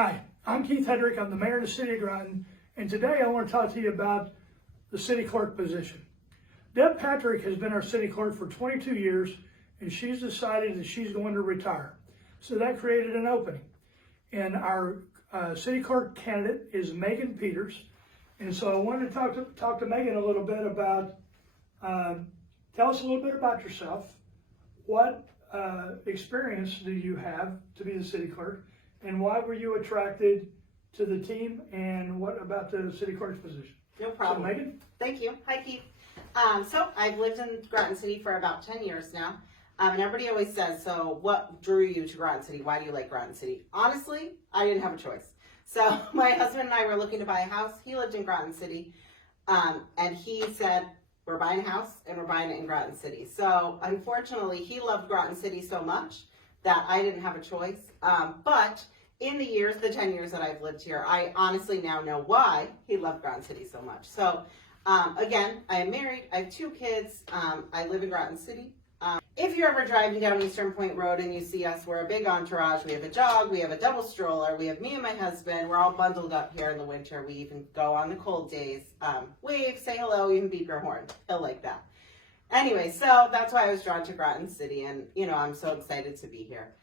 Hi, I'm Keith Hedrick. I'm the mayor of the city of Groton, and today I want to talk to you about the city clerk position. Deb Patrick has been our city clerk for 22 years, and she's decided that she's going to retire. So that created an opening. And our city clerk candidate is Megan Peters. And so I wanted to talk to Megan a little bit about, tell us a little bit about yourself. What experience do you have to be the city clerk? And why were you attracted to the team, and what about the city clerk's position? No problem. So, Megan? Thank you. Hi, Keith. So I've lived in Groton City for about 10 years now. And everybody always says, so what drew you to Groton City? Why do you like Groton City? Honestly, I didn't have a choice. So my husband and I were looking to buy a house. He lived in Groton City. And he said, we're buying a house and we're buying it in Groton City. So unfortunately, he loved Groton City so much that I didn't have a choice. But in the 10 years that I've lived here, I honestly now know why he loved Groton City so much. So again, I am married. I have 2 kids. I live in Groton City. If you're ever driving down Eastern Point Road and you see us, we're a big entourage. We have a dog, we have a double stroller, we have me and my husband. We're all bundled up here in the winter. We even go on the cold days, wave, say hello, even beep your horn. He'll like that. Anyway, so that's why I was drawn to Groton City, and I'm so excited to be here.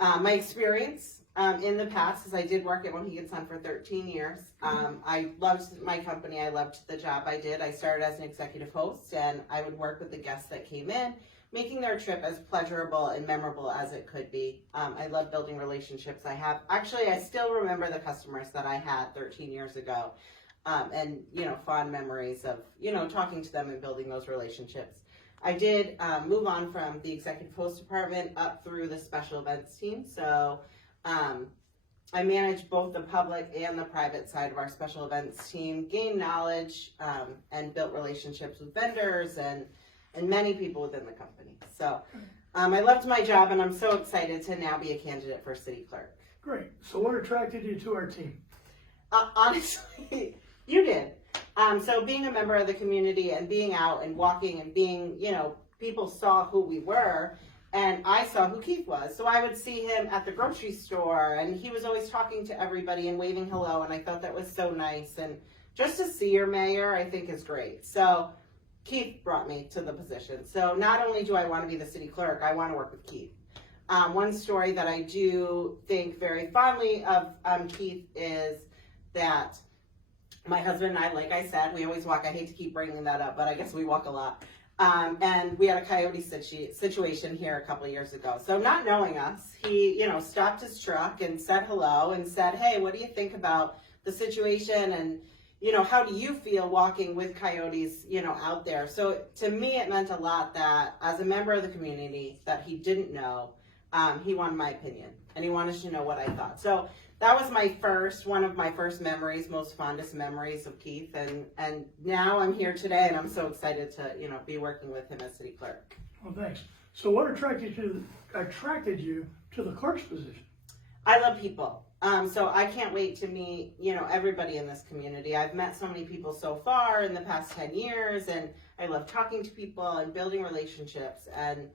My experience in the past is I did work at Mohegan Sun for 13 years. I loved my company. I loved the job I did. I started as an executive host, and I would work with the guests that came in, making their trip as pleasurable and memorable as it could be. I love building relationships. I still remember the customers that I had 13 years ago, and fond memories of talking to them and building those relationships. I did move on from the executive host department up through the special events team. So I managed both the public and the private side of our special events team, gained knowledge, and built relationships with vendors and many people within the company. So I loved my job, and I'm so excited to now be a candidate for city clerk. Great. So what attracted you to our team? Honestly, you did. So being a member of the community and being out and walking and being, people saw who we were, and I saw who Keith was. So I would see him at the grocery store, and he was always talking to everybody and waving hello, and I thought that was so nice. And just to see your mayor, I think is great. So Keith brought me to the position. So not only do I want to be the city clerk, I want to work with Keith. One story that I do think very fondly of Keith is that my husband and I, like I said, we always walk. I hate to keep bringing that up, but I guess we walk a lot. And we had a coyote situation here a couple of years ago. So not knowing us, he, stopped his truck and said hello and said, hey, what do you think about the situation? And, how do you feel walking with coyotes, out there? So to me, it meant a lot that as a member of the community that he didn't know, he wanted my opinion and he wanted to know what I thought. So that was one of my first memories, most fondest memories of Keith. And now I'm here today, and I'm so excited to, be working with him as city clerk. Well, thanks. So what attracted you to the clerk's position? I love people. So I can't wait to meet, everybody in this community. I've met so many people so far in the past 10 years, and I love talking to people and building relationships. And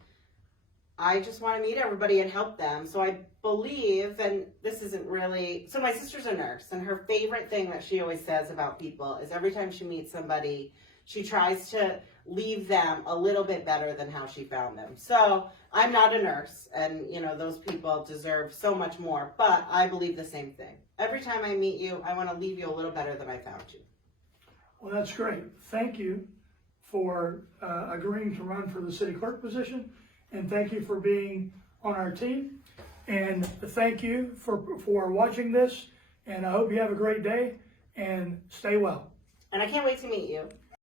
I just want to meet everybody and help them. So I believe, and this isn't really, so my sister's a nurse, and her favorite thing that she always says about people is every time she meets somebody, she tries to leave them a little bit better than how she found them. So I'm not a nurse, and those people deserve so much more, but I believe the same thing. Every time I meet you, I want to leave you a little better than I found you. Well, that's great. Thank you for agreeing to run for the city clerk position. And thank you for being on our team. And thank you for watching this. And I hope you have a great day and stay well. And I can't wait to meet you.